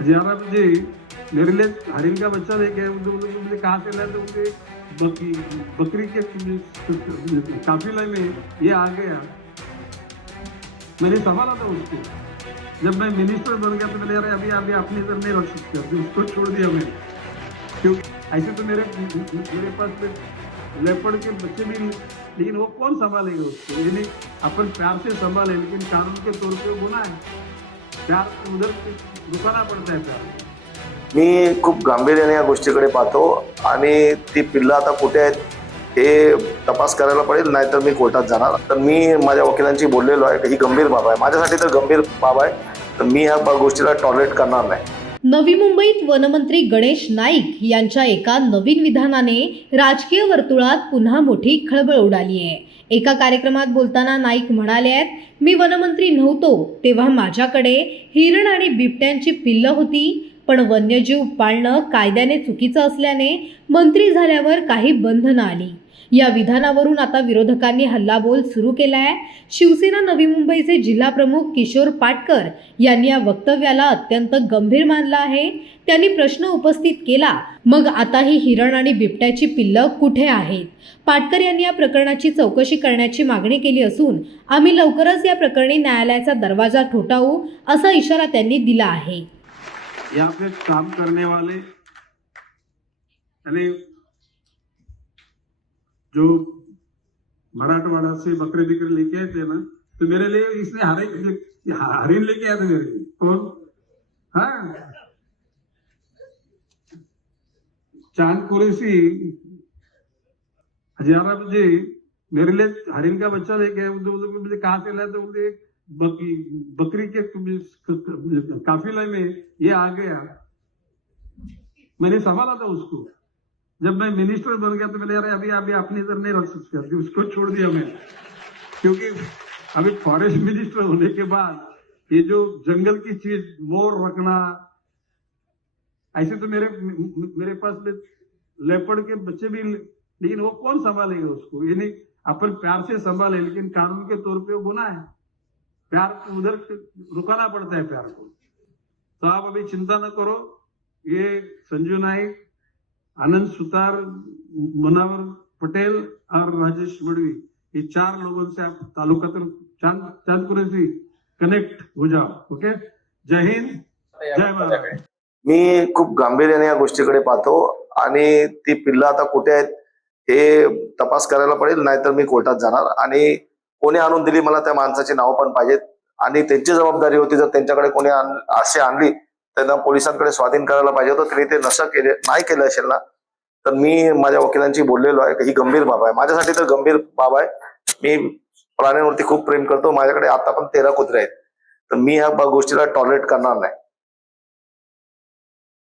हजारा मुझे मेरे लिए हरिन का बच्चा लेके मुझे कहाँ से लाए तो मुझे बकरी बकरी के काफिला में ये आ गया। मैंने संभाला था उसको, जब मैं मिनिस्टर बन गया तो मैंने अरे अभी अभी अपनी इधर नहीं रख सकते उसको छोड़ दिया मैंने। क्योंकि ऐसे तो मेरे मेरे पास में लेपर्ड के बच्चे भी लेकिन वो कौन संभालेगा उसको? यानी अपन प्यार से संभाले, लेकिन कानून के तौर पे गुना है मी खूप गांभीर्याने या गोष्टीकडे पाहतो आणि ती पिल्लं आता कुठे आहेत हे तपास करायला पडेल नाहीतर मी कोर्टात जाणार. तर मी माझ्या वकिलांशी बोललेलो आहे ही गंभीर बाब आहे. माझ्यासाठी तर गंभीर बाब आहे तर मी ह्या गोष्टीला टॉलरेट करणार नाही. नवी मुंबईत वनमंत्री गणेश नाईक यांच्या एका नवीन विधानाने राजकीय वर्तुळात पुन्हा मोठी खळबळ उडाली आहे. एका कार्यक्रमात बोलताना नाईक म्हणाले आहेत मी वनमंत्री नव्हतो तेव्हा माझ्याकडे हिरण आणि बिबट्यांची पिल्लं होती पण वन्यजीव पाळणं कायद्याने चुकीचं असल्याने मंत्री झाल्यावर काही बंधनं आली. या विधानावरून आता विरोधकांनी हल्लाबोल सुरू केला आहे शिवसेना नवी मुंबईचे जिल्हाप्रमुख किशोर पाटकर यांनी या वक्तव्याला अत्यंत गंभीर मानलं आहे. त्यांनी प्रश्न उपस्थित केला मग आता ही हिरण आणि बिबट्याची पिल्लं कुठे आहेत? पाटकर यांनी या प्रकरणाची चौकशी करण्याची मागणी केली असून आम्ही लवकरच या प्रकरणी न्यायालयाचा दरवाजा ठोठावू असा इशारा त्यांनी दिला आहे. यहाँ पे काम करने वाले, यानी जो मराठवाड़ा से बकरे बिकरे लेके आए थे ना तो मेरे लिए इसने हरे हरिन लेके आया था मेरे लिए। कौन? हाँ। चाँद कुरेसी हजारा मुझे मेरे लिए हरिन का बच्चा लेके मुझे मुझे कहाँ से लाया तो मुझे बकरी के काफिला में ये आ गया। मैंने संभाला था उसको। जब मैं मिनिस्टर बन गया तो मैंने यार अभी अभी अपनी इधर नहीं रख सकते। उसको छोड़ दिया मैंने क्योंकि अभी फॉरेस्ट मिनिस्टर होने के बाद ये जो जंगल की चीज़ मोर रखना, ऐसे तो मेरे मेरे पास में लेपर्ड के बच्चे भी, लेकिन वो कौन संभालेगा उसको? यानी अपन प्यार से संभाले, लेकिन कानून के तौर पे वो गुना है प्यार उधर रुकाना पड़ता है प्यार को। तो आप अभी चिंता न करो ये संजू नाइक आनंद सुतार मनावर पटेल और राजेश बड़वी ये चार लोगों से आप तालुका चांद चांदपुरे से कनेक्ट हो जाओ ओके जय हिंद जय महाराष्ट्र मी खूप गांभीर्याने या गोष्टीकडे पाहतो आणि ती पिल्लं आता कुठे आहेत हे तपास करायला पडेल नाहीतर मी कोर्टात जाणार आणि कोणी आणून दिली मला त्या माणसाची नावं पण पाहिजेत. आणि त्यांची जबाबदारी होती जर त्यांच्याकडे कोणी आण- अशी आणली त्यांना पोलिसांकडे स्वाधीन करायला पाहिजे होतं. त्यांनी ते नसं केले नाही केलं असेल ना तर मी माझ्या वकिलांची बोललेलो आहे. ही गंभीर बाब आहे. माझ्यासाठी तर गंभीर बाब आहे. मी प्राण्यांवरती खूप प्रेम करतो. माझ्याकडे आता पण तेरा कुत्रे आहेत. तर मी ह्या गोष्टीला टॉलरेट करणार नाही.